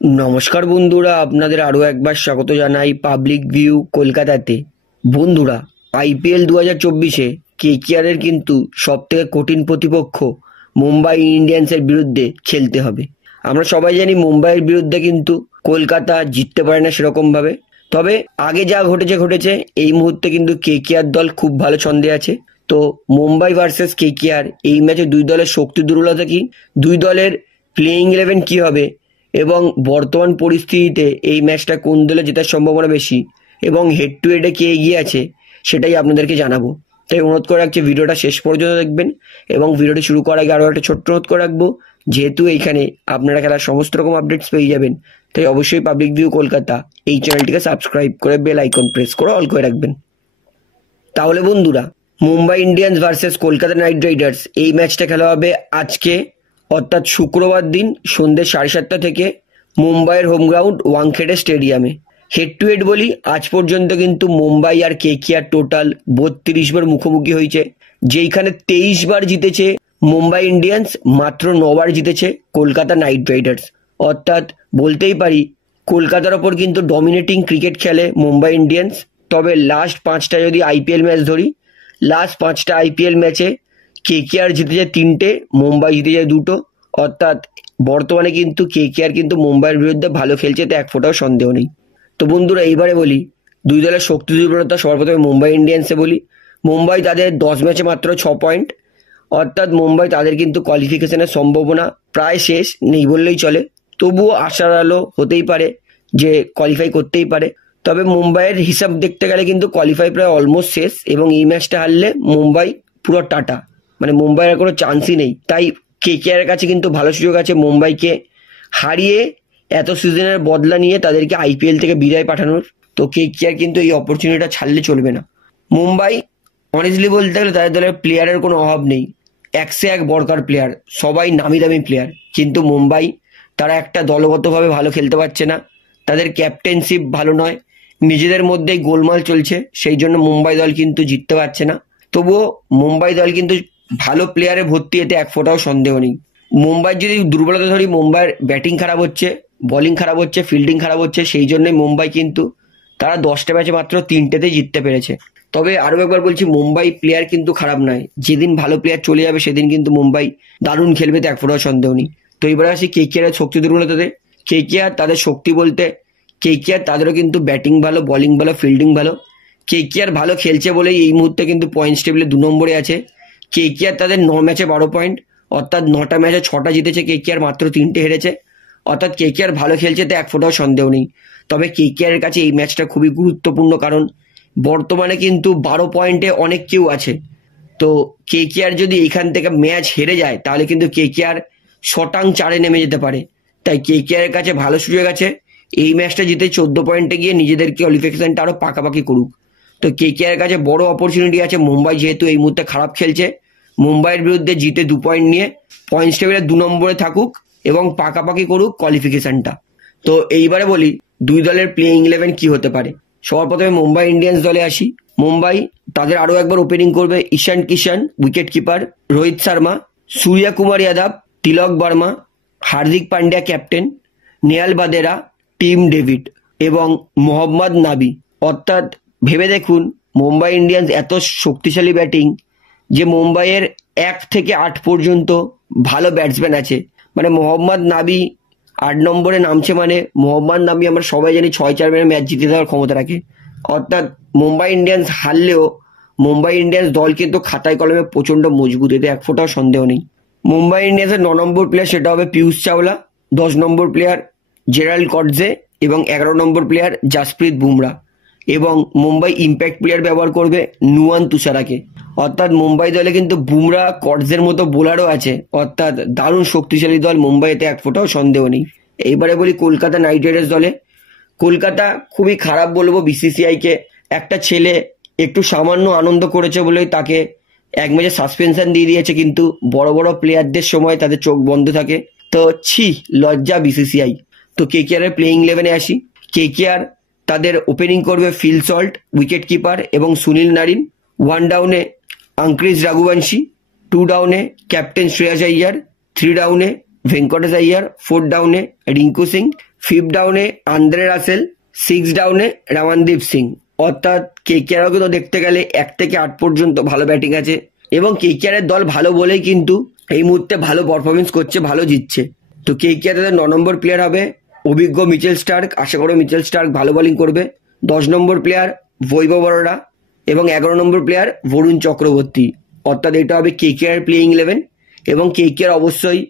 নমস্কার বন্ধুরা, আপনাদের আরও একবার স্বাগত জানাই পাবলিক ভিউ কলকাতাতে। বন্ধুরা, আইপিএল 2024-এ কেকেআরের কিন্তু সবথেকে কঠিন প্রতিপক্ষ মুম্বাই ইন্ডিয়ান্সের বিরুদ্ধে খেলতে হবে। আমরা সবাই জানি মুম্বাইয়ের বিরুদ্ধে কিন্তু কলকাতা জিততে পারে না সেরকমভাবে। তবে আগে যা ঘটেছে এই মুহূর্তে কিন্তু কেকেআর দল খুব ভালো ছন্দে আছে। তো মুম্বাই ভার্সেস কেকেআর এই ম্যাচে দুই দলের শক্তি দুর্বলতা কি, দুই দলের প্লেইং 11 কি হবে এবং বর্তমান পরিস্থিতিতে এই ম্যাচটা কোন দলে জেতার সম্ভাবনা বেশি এবং হেড টু হেডে কে এগিয়ে আছে সেটাই আপনাদেরকে জানাবো। তাই অনুরোধ করে রাখছি ভিডিওটা শেষ পর্যন্ত দেখবেন এবং ভিডিওটি শুরু করার আগে আরও একটা ছোট্ট অনুরোধ করে রাখবো, যেহেতু এইখানে আপনারা খেলার সমস্ত রকম আপডেটস পেয়ে যাবেন, তাই অবশ্যই পাবলিক ভিউ কলকাতা এই চ্যানেলটিকে সাবস্ক্রাইব করে বেল আইকন প্রেস করে অল করে রাখবেন। তাহলে বন্ধুরা, Mumbai Indians versus Kolkata night Riders এই ম্যাচটা খেলা হবে আজকে, অর্থাৎ শুক্রবার দিন সন্ধ্যে 7:30 থেকে মুম্বাইয়ের হোম গ্রাউন্ড ওয়াংখেড়ে স্টেডিয়ামে। হেড টু হেড বলি, আজ পর্যন্ত কিন্তু মুম্বাই আর কেকেআর টোটাল 32 বার মুখোমুখি হয়েছে, যেইখানে 23 বার জিতেছে মুম্বাই ইন্ডিয়ান্স, মাত্র 9 বার জিতেছে কলকাতা নাইট রাইডার্স। অর্থাৎ বলতেই পারি কলকাতার ওপর কিন্তু ডমিনেটিং ক্রিকেট খেলে মুম্বাই ইন্ডিয়ান্স। তবে লাস্ট 5টা যদি আইপিএল ম্যাচ ধরি, লাস্ট 5টা আইপিএল ম্যাচে কেকেআর জিতেছে 3টে, মুম্বাই জিতেছে 2টো। অর্থাৎ বর্তমানে কিন্তু কেকেআর কিন্তু মুম্বাইয়ের বিরুদ্ধে ভালো খেলছে, তো এক ফোঁটাও সন্দেহ নেই। তো বন্ধুরা, এইবারে বলি দুই দলের শক্তি দুর্বলতা। সর্বপ্রথমে মুম্বাই ইন্ডিয়ান্সে বলি, মুম্বাই তাদের 10 ম্যাচে মাত্র 6 পয়েন্ট। অর্থাৎ মুম্বাই তাদের কিন্তু কোয়ালিফিকেশনের সম্ভাবনা প্রায় শেষ, নেই বললেই চলে। তবুও আশার আলো হতেই পারে যে কোয়ালিফাই করতেই পারে। তবে মুম্বাইয়ের হিসাব দেখতে গেলে কিন্তু কোয়ালিফাই প্রায় অলমোস্ট শেষ, এবং এই ম্যাচটা হারলে মুম্বাই পুরো টাটা, মানে মুম্বাইয়ের কোনো চান্সই নেই। তাই কেকেআরের কাছে কিন্তু ভালো সুযোগ আছে মুম্বাইকে হারিয়ে এত সিজনের বদলা নিয়ে তাদেরকে আইপিএল থেকে বিদায় পাঠানোর। তো কেকেআর কিন্তু এই অপরচুনিটিটা ছাড়লে চলবে না। মুম্বাই অনেস্টলি বলতে গেলে তাদের দলের প্লেয়ারের কোনো অভাব নেই, 101 বড়কার প্লেয়ার, সবাই নামি দামি প্লেয়ার। কিন্তু মুম্বাই তারা একটা দলগতভাবে ভালো খেলতে পারছে না, তাদের ক্যাপ্টেনশিপ ভালো নয়, নিজেদের মধ্যেই গোলমাল চলছে, সেই জন্য মুম্বাই দল কিন্তু জিততে পারছে না। তবুও মুম্বাই দল কিন্তু ভালো প্লেয়ারে ভর্তি, এতে এক ফোঁটাও সন্দেহ নেই। মুম্বাইয়ের যদি দুর্বলতা ধরি, মুম্বাইয়ের ব্যাটিং খারাপ হচ্ছে, বোলিং খারাপ হচ্ছে, ফিল্ডিং খারাপ হচ্ছে, সেই জন্যই মুম্বাই কিন্তু তারা 10টা ম্যাচে মাত্র 3টেতেই জিততে পেরেছে। তবে আরও একবার বলছি, মুম্বাই প্লেয়ার কিন্তু খারাপ নয়, যেদিন ভালো প্লেয়ার চলে যাবে সেদিন কিন্তু মুম্বাই দারুণ খেলবে, তো এক ফোঁটাও সন্দেহ নেই। তো এবারে আসি কেকেআরের শক্তি দুর্বলতাতে। কেকেআর তাদের শক্তি বলতে, কেকেআর তাদেরও কিন্তু ব্যাটিং ভালো, বোলিং ভালো, ফিল্ডিং ভালো। কেকেআর ভালো খেলছে বলেই এই মুহূর্তে কিন্তু পয়েন্টস টেবিলে 2 নম্বরে আছে। কেকেআর তাদের 9 ম্যাচে 12 পয়েন্ট, অর্থাৎ 9টা ম্যাচে 6টা জিতেছে, কেকেআর মাত্র 3টে হেরেছে। অর্থাৎ কেকেআর ভালো খেলছে, তো এক ফোঁটাও সন্দেহ নেই। তবে কেকেআরের কাছে এই ম্যাচটা খুবই গুরুত্বপূর্ণ, কারণ বর্তমানে কিন্তু 12 পয়েন্টে অনেক কেউ আছে। তো কেকেআর যদি এইখান থেকে ম্যাচ হেরে যায় তাহলে কিন্তু কেকেআর শটাং 4-এ নেমে যেতে পারে। তাই কেকেআরের কাছে ভালো সুযোগ আছে এই ম্যাচটা জিতে 14 পয়েন্টে গিয়ে নিজেদের কোয়ালিফিকেশনটা আরও পাকাপাকি করুক। তো কেকেআরের কাছে বড় অপরচুনিটি আছে। মুম্বাই যেহেতু এই মুহূর্তে খারাপ খেলছে, মুম্বাইয়ের বিরুদ্ধে জিতে 2 পয়েন্ট নিয়ে পয়েন্টস টেবিলে 2 নম্বরে থাকুক এবং পাকাপাকি করুক কোয়ালিফিকেশনটা। তো এইবারে বলি দুই দলের প্লেইং 11 কি হতে পারে। সবার প্রথমে মুম্বাই ইন্ডিয়ান্স দলে আসি। মুম্বাই তাদের আরও একবার ওপেনিং করবে Ishan Kishan wicket keeper, Rohit Sharma, Surya Kumar Yadav, Tilak Varma, Hardik Pandya captain, Nehal Wadhera, Tim David এবং মোহাম্মদ নাবি। অর্থাৎ ভেবে দেখুন, মুম্বাই ইন্ডিয়ান্স এত শক্তিশালী ব্যাটিং যে মুম্বাইয়ের 1 থেকে 8 পর্যন্ত ভালো ব্যাটসম্যান আছে। মানে মোহাম্মদ নাবি 8 নম্বরে নামছে, মানে মোহাম্মদ নাবি আমরা সবাই জানি 6-4 মেরে ম্যাচ জিতে দেওয়ার ক্ষমতা রাখে। অর্থাৎ মুম্বাই ইন্ডিয়ান্স হারলেও মুম্বাই ইন্ডিয়ান্স দল কিন্তু খাতায় কলমে প্রচণ্ড মজবুত, এতে এক ফোঁটাও সন্দেহ নেই। মুম্বাই ইন্ডিয়ান্সের 9 নম্বর প্লেয়ার সেটা হবে পিয়ুষ চাওলা, 10 নম্বর প্লেয়ার জেরাল্ড কটজে এবং 11 নম্বর প্লেয়ার জাসপ্রীত বুমরা, এবং মুম্বাই ইম্প্যাক্ট প্লেয়ার ব্যবহার করবে নুয়ান তুষারাকে। অর্থাৎ মুম্বাই দলে কিন্তু বুমরা, কটজের মতো বোলারও আছে। অর্থাৎ দারুণ শক্তিশালী দল মুম্বাইতে, এক ফোঁটাও সন্দেহ নেই। এইবারে বলি কলকাতা নাইট রাইডার্স দলে। কলকাতা খুবই খারাপ বলবো বিসিসিআইকে। একটা ছেলে একটু সামান্য আনন্দ করেছে বলেই তাকে 1 ম্যাচে সাসপেনশন দিয়ে দিয়েছে, কিন্তু বড় বড় প্লেয়ারদের সময় তাদের চোখ বন্ধ থাকে। তো লজ্জা বিসিসিআই। তো কেকেআর এর প্লেইং 11-এ আসি। কেকেআর তাদের ওপেনিং করবে ফিল সল্ট উইকেট কিপার এবং সুনীল নারিন, 1 ডাউনে আঙ্ক্রিজ রাঘুবংশী, 2 ডাউনে ক্যাপ্টেন শ্রেয়াস আইয়ার, 3 ডাউনে ভেঙ্কটেশ আইয়ার, 4 ডাউনে রিঙ্কু সিং, 5 ডাউনে আন্দ্রে রাসেল, 6 ডাউনে রমনদীপ সিং। অর্থাৎ কেকেআরও কিন্তু দেখতে গেলে 1 থেকে 8 পর্যন্ত ভালো ব্যাটিং আছে এবং কেকেআরের দল ভালো বলেই কিন্তু এই মুহূর্তে ভালো পারফরমেন্স করছে, ভালো জিতছে। তো কেকেআর 9 নম্বর প্লেয়ার হবে অভিজ্ঞ মিচেল স্টার্ক। আশা করো মিচেল স্টার্ক ভালো বোলিং করবে। 10 নম্বর প্লেয়ার বৈভব অরোরা এবং 11 নম্বর প্লেয়ার বরুণ চক্রবর্তী। অর্থাৎ এটা হবে কেকেআর প্লেইং 11 এবং কেকেআর অবশ্যই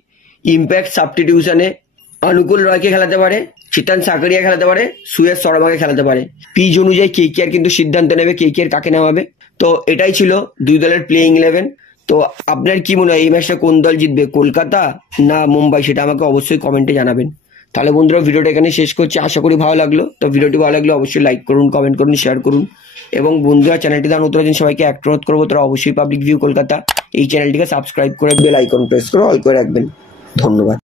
ইম্প্যাক্ট সাবস্টিটিউশনে অনুকূল রয়কে খেলাতে পারে, চিতান সাকারিয়া খেলাতে পারে, সুয়েশ শর্মাকে খেলাতে পারে। পিচ অনুযায়ী কেকেআর কিন্তু সিদ্ধান্ত নেবে কেকেআর কাকে নামাবে। তো এটাই ছিল দুই দলের প্লেইং 11। তো আপনার কি মনে হয় এই ম্যাচটা কোন দল জিতবে, কলকাতা না মুম্বাই, সেটা আমাকে অবশ্যই কমেন্টে জানাবেন। তাহলে বন্ধুরা ভিডিওটা এখানে শেষ করছি, আশা করি ভালো লাগলো। তো ভিডিওটি ভালো লাগলে অবশ্যই লাইক করুন, কমেন্ট করুন, শেয়ার করুন এবং বন্ধুরা চ্যানেলটি দ্বারা নতুন আছেন সবাইকে অনুরোধ করবো তারা অবশ্যই পাবলিক ভিউ কলকাতা এই চ্যানেলটিকে সাবস্ক্রাইব করে বেল আইকন প্রেস করে অল করে রাখবেন। ধন্যবাদ।